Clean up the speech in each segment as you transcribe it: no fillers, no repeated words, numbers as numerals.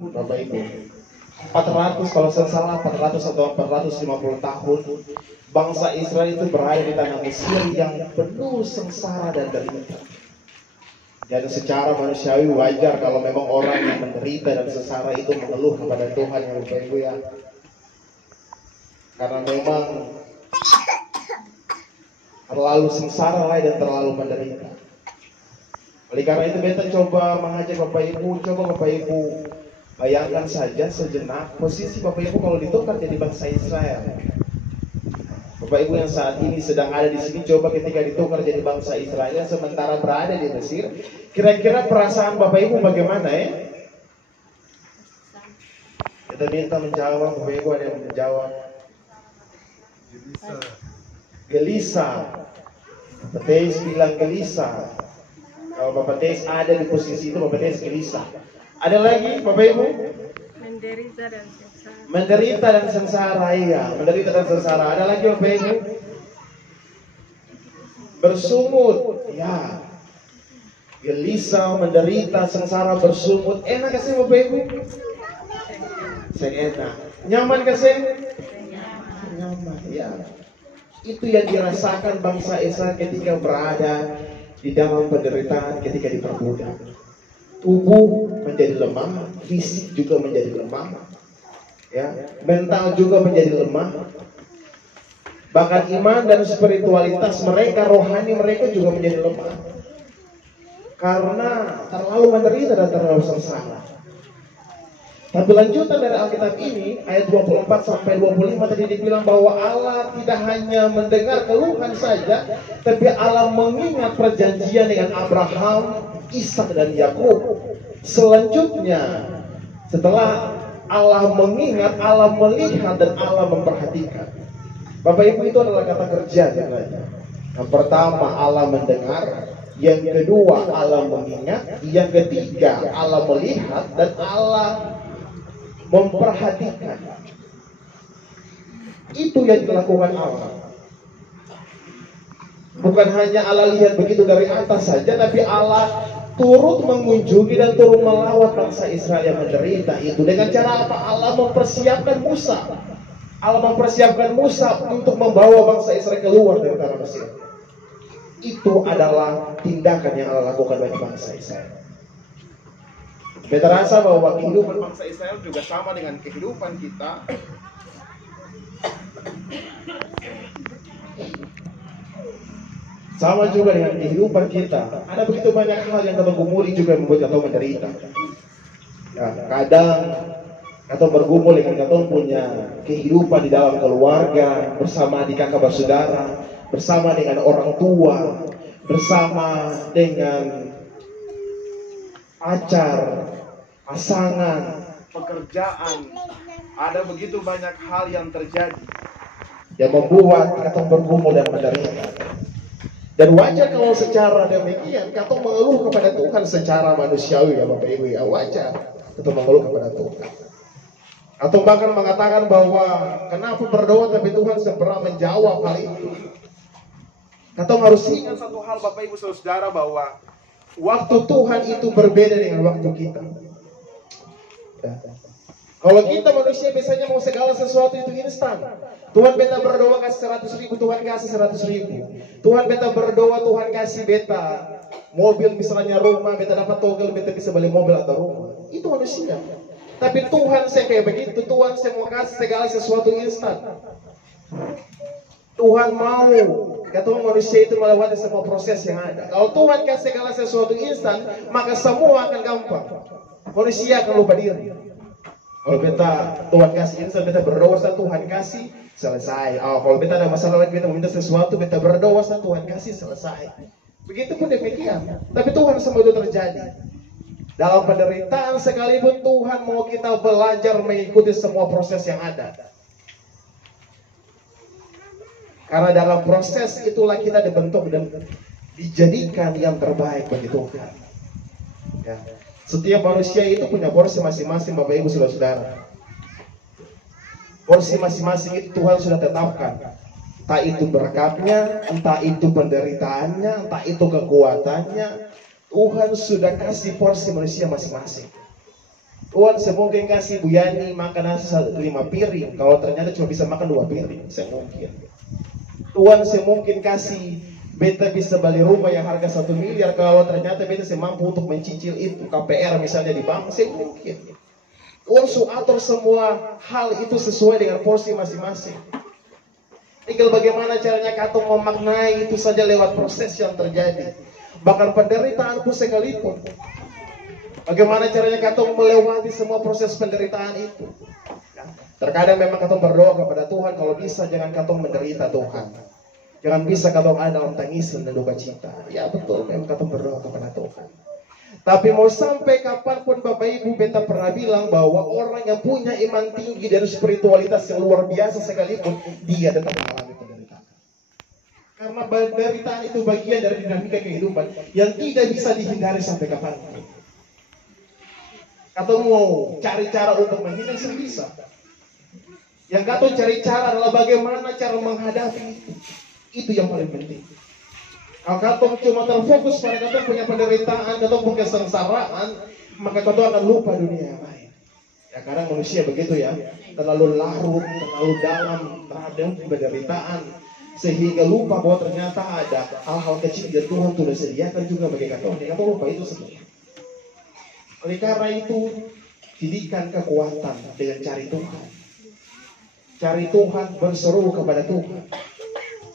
Bapak Ibu, 400 kalau saya salah 400 atau 450 tahun bangsa Israel itu berada di tanah Mesir yang penuh sengsara dan derita. Dan secara manusiawi wajar kalau memang orang yang menderita dan sengsara itu mengeluh kepada Tuhan, ya Bapak Ibu ya. Karena memang terlalu sengsara lah dan terlalu menderita. Oleh karena itu beta coba mengajak Bapak Ibu bayangkan saja sejenak posisi Bapak Ibu kalau ditukar jadi bangsa Israel. Bapak Ibu yang saat ini sedang ada di sini, coba ketika ditukar jadi bangsa Israel sementara berada di Mesir, kira-kira perasaan Bapak Ibu bagaimana ya? Kita minta menjawab, Bapak Ibu ada yang menjawab. Gelisah. Bapak Teis bilang gelisah. Kalau Bapak Teis ada di posisi itu, Bapak Teis gelisah. Ada lagi Bapak Ibu? Menderita dan sengsara. Menderita dan sengsara, iya. Menderita dan sengsara. Ada lagi Bapak Ibu? Bersungut, ya. Gelisah, menderita, sengsara, bersungut. Enak kasih Bapak Ibu? Enak. Nyaman kasih? Nyaman, ya. Itu yang dirasakan bangsa Israel ketika berada di dalam penderitaan, ketika diperbudak. Tubuh menjadi lemah, fisik juga menjadi lemah, ya, mental juga menjadi lemah. Bahkan iman dan spiritualitas mereka, rohani mereka juga menjadi lemah karena terlalu menderita dan terlalu sengsara. Tapi lanjutan dari Alkitab ini, ayat 24 sampai 25 tadi dibilang bahwa Allah tidak hanya mendengar keluhan saja, tapi Allah mengingat perjanjian dengan Abraham, Ishak dan Yakub. Selanjutnya, setelah Allah mengingat, Allah melihat dan Allah memperhatikan. Bapak Ibu, itu adalah kata kerja sebenarnya. Yang pertama Allah mendengar, yang kedua Allah mengingat, yang ketiga Allah melihat dan Allah memperhatikan. Itu yang dilakukan Allah. Bukan hanya Allah lihat begitu dari atas saja, tapi Allah turut mengunjungi dan turut melawat bangsa Israel yang menderita itu. Dengan cara apa? Allah mempersiapkan Musa. Allah mempersiapkan Musa untuk membawa bangsa Israel keluar dari tanah Mesir. Itu adalah tindakan yang Allah lakukan bagi bangsa Israel. Kita rasa bahwa kehidupan bangsa Israel juga sama dengan kehidupan kita. Sama juga dengan kehidupan kita. Ada begitu banyak hal yang kita gumuli juga yang membuat kita menderita. Ya, kadang kita bergumul dengan kita punya kehidupan di dalam keluarga, bersama adik kakak bersaudara, bersama dengan orang tua, bersama dengan pacar, pasangan, pekerjaan. Ada begitu banyak hal yang terjadi yang membuat kita bergumul dan menderita. Dan wajar kalau secara demikian kita mengeluh kepada Tuhan secara manusiawi, ya Bapak Ibu ya, wajar kita mengeluh kepada Tuhan. Atau bahkan mengatakan bahwa kenapa berdoa tapi Tuhan segera menjawab hal itu. Kita harus ingat satu hal Bapak Ibu Saudara, bahwa waktu Tuhan itu berbeda dengan waktu kita. Ya. Kalau kita manusia biasanya mau segala sesuatu itu instan. Tuhan beta berdoa kasih 100.000, Tuhan kasih 100.000. Tuhan beta berdoa, Tuhan kasih beta mobil, misalnya rumah, beta dapat togel, beta bisa beli mobil atau rumah. Itu manusia. Tapi Tuhan saya kayak begitu. Tuhan saya mau kasih segala sesuatu instan. Tuhan mau kata manusia itu melewati semua proses yang ada. Kalau Tuhan kasih segala sesuatu instan, maka semua akan gampang. Manusia akan lupa diri. Kalau beta Tuhan kasih instan, beta berdoa, Tuhan kasih, selesai. Kalau beta ada masalah lagi, beta meminta sesuatu, beta berdoa, Tuhan kasih, selesai. Begitupun demikian. Tapi Tuhan semua itu terjadi. Dalam penderitaan sekalipun Tuhan mau kita belajar mengikuti semua proses yang ada. Karena dalam proses itulah kita dibentuk dan dijadikan yang terbaik bagi Tuhan. Ya. Setiap manusia itu punya porsi masing-masing, Bapak Ibu Saudara. Porsi masing-masing itu Tuhan sudah tetapkan. Entah itu berkatnya, entah itu penderitaannya, entah itu kekuatannya. Tuhan sudah kasih porsi manusia masing-masing. Tuhan semungkin kasih Bu Yani makan nasi 5 piring, kalau ternyata cuma bisa makan 2 piring, semungkin. Tuhan semungkin kasih beta bisa beli rumah yang harga 1 miliar, kalau ternyata beta mampu untuk mencicil itu KPR misalnya di bank, semungkin. Tuhan atur semua hal itu sesuai dengan porsi masing-masing. Tinggal bagaimana caranya katong memaknai itu saja lewat proses yang terjadi. Bahkan penderitaan pun sekalipun. Bagaimana caranya katong melewati semua proses penderitaan itu. Terkadang memang katong berdoa kepada Tuhan, kalau bisa jangan katong menderita Tuhan. Jangan bisa katong ada dalam tangisan dan duka cita. Ya betul, memang katong berdoa kepada Tuhan. Tapi mau sampai kapanpun Bapak Ibu, beta pernah bilang bahwa orang yang punya iman tinggi dan spiritualitas yang luar biasa sekalipun, dia tetap mengalami penderitaan. Karena penderitaan itu bagian dari dinamika kehidupan yang tidak bisa dihindari sampai kapanpun. Atau mau cari cara untuk menghindari, bisa. Yang katong cari cara adalah bagaimana cara menghadapi itu. Itu yang paling penting. Kalau katong cuma terfokus pada katong punya penderitaan, katong punya kesengsaraan, maka katong akan lupa dunia yang lain. Ya kadang manusia begitu ya, terlalu larut, terlalu dalam terhadap penderitaan, sehingga lupa bahwa ternyata ada hal-hal kecil yang Tuhan sudah sediakan juga bagi katong. Katong lupa itu semua. Oleh karena itu, jadikan kekuatan dengan cari Tuhan. Cari Tuhan, berseru kepada Tuhan.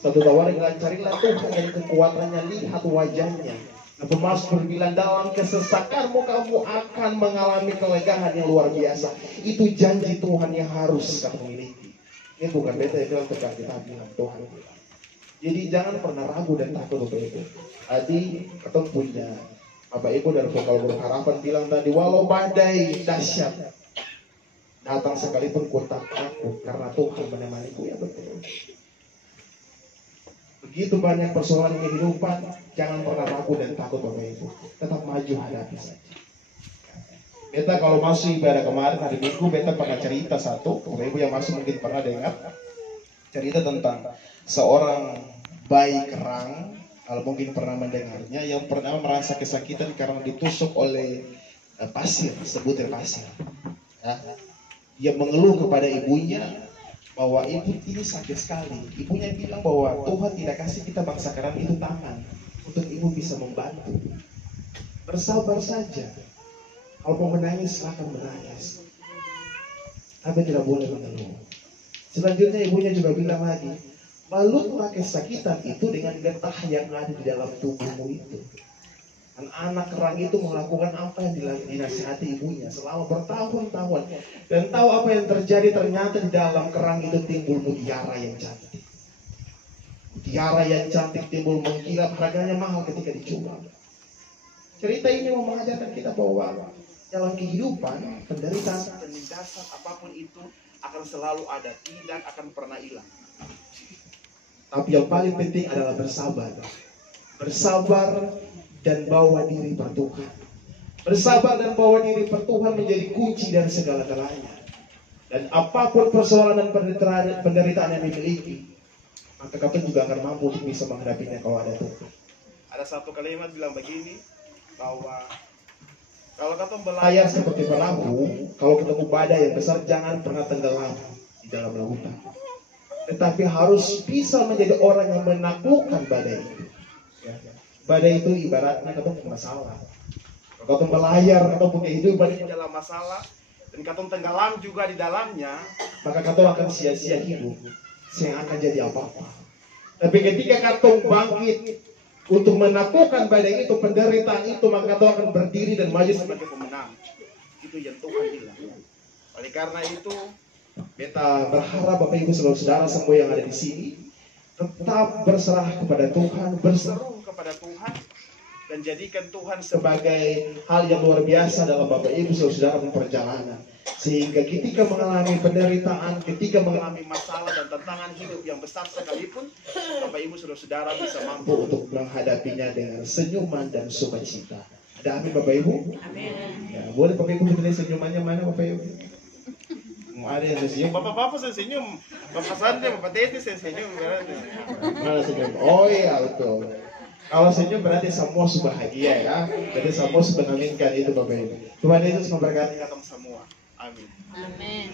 Satu tawaran bilang, carilah Tuhan dan kekuatannya, lihat wajahnya. Nah, Mazmur bilang, dalam kesesakanmu kamu akan mengalami kelegaan yang luar biasa. Itu janji Tuhan yang harus kamu miliki. Ini bukan beta yang bilang, kita bilang Tuhan. Jadi jangan pernah ragu dan takut untuk itu. Tadi kita punya Bapak Ibu dan vokal berharapan bilang tadi, walau badai dahsyat datang sekalipun ku tak takut karena Tuhan menemaniku. Ya betul. Begitu banyak persoalan kehidupan, jangan pernah ragu dan takut Bapak Ibu. Tetap maju hadapi saja. Beta kalau masuk ibadah kemarin hari Minggu, beta pernah cerita satu. Bapak Ibu yang masuk mungkin pernah dengar cerita tentang seorang bayi kerang. Kalau mungkin pernah mendengarnya, yang pernah merasa kesakitan karena ditusuk oleh pasir, sebutir pasir. Ya. Dia mengeluh kepada ibunya bahwa ibu ini sakit sekali. Ibunya bilang bahwa Tuhan tidak kasih kita bangsa kerang itu tangan untuk ibu bisa membantu. Bersabar saja. Kalau mau menangis, silakan menangis. Tapi tidak boleh mengeluh. Selanjutnya ibunya juga bilang lagi, balutlah kesakitan itu dengan getah yang ada di dalam tubuhmu itu. Dan anak kerang itu melakukan apa yang dinasihati ibunya selama bertahun-tahun. Dan tahu apa yang terjadi, ternyata di dalam kerang itu timbul mutiara yang cantik. Mutiara yang cantik timbul mengkilap, harganya mahal ketika dijual. Cerita ini mau mengajarkan kita bahwa dalam kehidupan, penderitaan dan penindasan apapun itu akan selalu ada, tidak akan pernah hilang. Tapi yang paling penting adalah bersabar. Bersabar dan bawa diri per Tuhan. Bersabar dan bawa diri per Tuhan menjadi kunci dari segala-galanya. Dan apapun persoalan dan penderitaan yang dimiliki, maka kita juga akan mampu untuk bisa menghadapinya kalau ada Tuhan. Ada satu kalimat bilang begini, bahwa kalau kita berlayar seperti perahu, kalau ketemu badai yang besar, jangan pernah tenggelam di dalam lautan. Tetapi harus bisa menjadi orang yang menaklukkan badai itu. Ya. Badai itu ibaratnya ketemu masalah. Kalau ketemu berlayar, ketemu punya hidup di dalam masalah, dan ketemu tenggelam juga di dalamnya, maka ketemu akan sia-sia hidup. Yang akan jadi apa-apa. Tapi ketika ketemu bangkit untuk menaklukkan badai itu, penderitaan itu, maka ketemu akan berdiri dan maju sebagai pemenang. Itu yang Tuhan bilang. Oleh karena itu, beta berharap Bapak Ibu saudara-saudara semua yang ada di sini tetap berserah kepada Tuhan, berseru kepada Tuhan, dan jadikan Tuhan sebagai hal yang luar biasa dalam Bapak Ibu saudara-saudara perjalanan. Sehingga ketika mengalami penderitaan, ketika mengalami masalah dan tantangan hidup yang besar sekalipun, Bapak Ibu saudara-saudara bisa mampu untuk menghadapinya dengan senyuman dan sukacita. Ada amin Bapak Ibu? Amin. Ya, boleh Bapak Ibu menilai senyumannya mana Bapak Ibu? Ada yang senyum, bapak-bapak saya senyum, bapak Sandi, bapak Teti saya senyum. Mana senyum? Oh iya betul. Kalau senyum berarti semua bahagia ya. Jadi semua menginginkan itu Bapak Ibu. Tuhan Yesus memberkati kita semua. Amin. Amin.